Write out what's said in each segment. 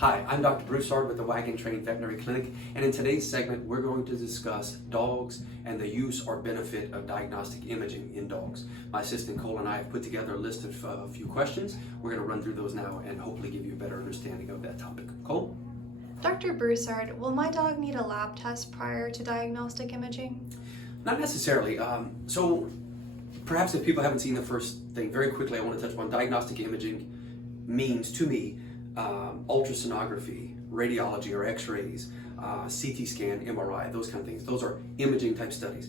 Hi, I'm Dr. Broussard with the Waggin Trained Veterinary Clinic, and in today's segment we're going to discuss dogs and the use or benefit of diagnostic imaging in dogs. My assistant Cole and I have put together a list of a few questions. We're going to run through those now and hopefully give you a better understanding of that topic. Cole? Dr. Broussard, will my dog need a lab test prior to diagnostic imaging? Not necessarily. So perhaps if people haven't seen the first thing, very quickly I want to touch on diagnostic imaging means to me ultrasonography, radiology or x-rays, CT scan, MRI, those kind of things. Those are imaging type studies.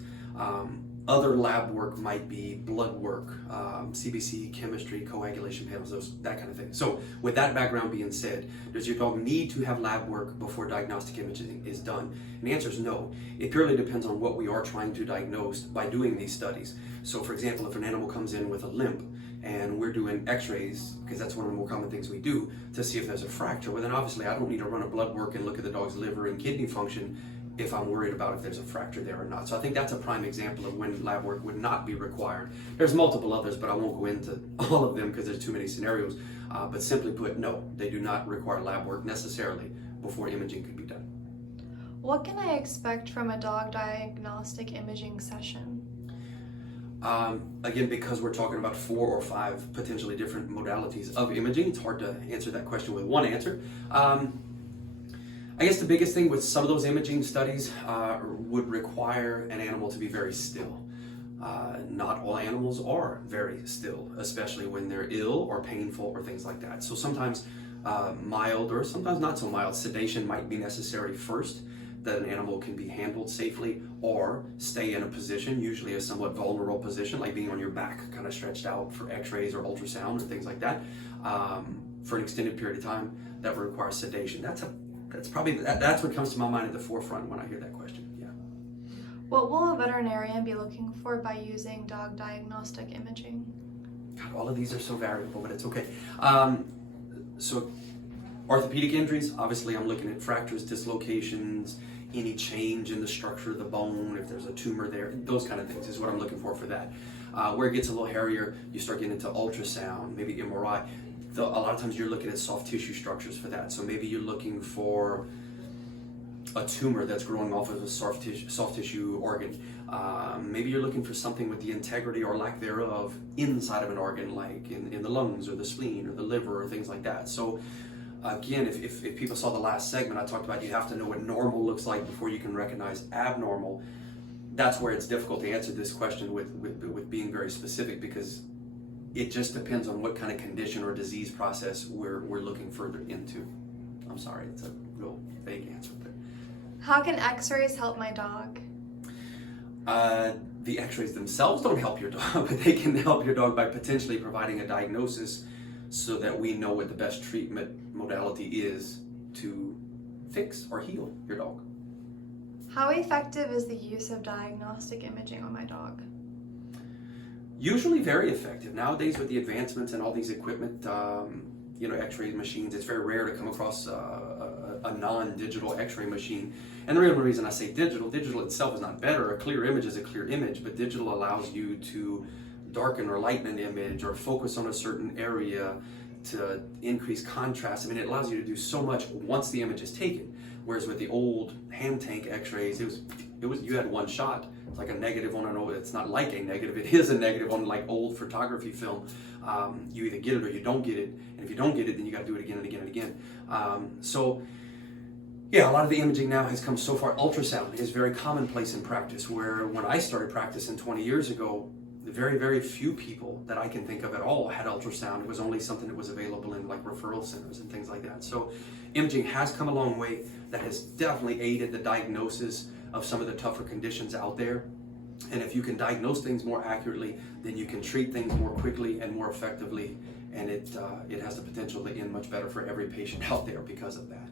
Other lab work might be blood work, CBC, chemistry, coagulation panels, that kind of thing. So with that background being said, does your dog need to have lab work before diagnostic imaging is done? And the answer is no. It purely depends on what we are trying to diagnose by doing these studies. So for example, if an animal comes in with a limp and we're doing x-rays, because that's one of the more common things we do, to see if there's a fracture, well then obviously I don't need to run a blood work and look at the dog's liver and kidney function if I'm worried about if there's a fracture there or not. So I think that's a prime example of when lab work would not be required. There's multiple others, but I won't go into all of them because there's too many scenarios. But simply put, no, they do not require lab work necessarily before imaging could be done. What can I expect from a dog diagnostic imaging session? Again, because we're talking about 4 or 5 potentially different modalities of imaging, it's hard to answer that question with one answer. I guess the biggest thing with some of those imaging studies would require an animal to be very still. Not all animals are very still, especially when they're ill or painful or things like that. So sometimes mild or sometimes not so mild sedation might be necessary first, that an animal can be handled safely or stay in a position, usually a somewhat vulnerable position, like being on your back, kind of stretched out for x-rays or ultrasound or things like that, for an extended period of time. That would require sedation. That's what comes to my mind at the forefront when I hear that question. Yeah. What will a veterinarian be looking for by using dog diagnostic imaging? God, all of these are so variable, but it's okay. So orthopedic injuries, obviously I'm looking at fractures, dislocations, any change in the structure of the bone, if there's a tumor there, those kind of things is what I'm looking for that. Where it gets a little hairier, you start getting into ultrasound, maybe MRI. A lot of times you're looking at soft tissue structures for that. So maybe you're looking for a tumor that's growing off of a soft tissue organ. Maybe you're looking for something with the integrity or lack thereof inside of an organ, like in the lungs or the spleen or the liver or things like that. So again, if people saw the last segment, I talked about you have to know what normal looks like before you can recognize abnormal. That's where it's difficult to answer this question with being very specific, because it just depends on what kind of condition or disease process we're looking further into. I'm sorry, it's a real vague answer there. How can x-rays help my dog? The x-rays themselves don't help your dog, but they can help your dog by potentially providing a diagnosis so that we know what the best treatment modality is to fix or heal your dog. How effective is the use of diagnostic imaging on my dog? Usually very effective. Nowadays with the advancements and all these equipment, x-ray machines, it's very rare to come across a non-digital x-ray machine. And the real reason I say digital itself is not better. A clear image is a clear image, but digital allows you to darken or lighten an image or focus on a certain area to increase contrast. I mean, it allows you to do so much once the image is taken. Whereas with the old hand tank x-rays, it was you had one shot. It's like a negative on an old, it's not like a negative, it is a negative on like old photography film. You either get it or you don't get it. And if you don't get it, then you got to do it again and again and again. So yeah, a lot of the imaging now has come so far. Ultrasound is very commonplace in practice, where when I started practicing 20 years ago, very, very few people that I can think of at all had ultrasound. It was only something that was available in like referral centers and things like that. So imaging has come a long way. That has definitely aided the diagnosis of some of the tougher conditions out there. And if you can diagnose things more accurately, then you can treat things more quickly and more effectively. And it has the potential to end much better for every patient out there because of that.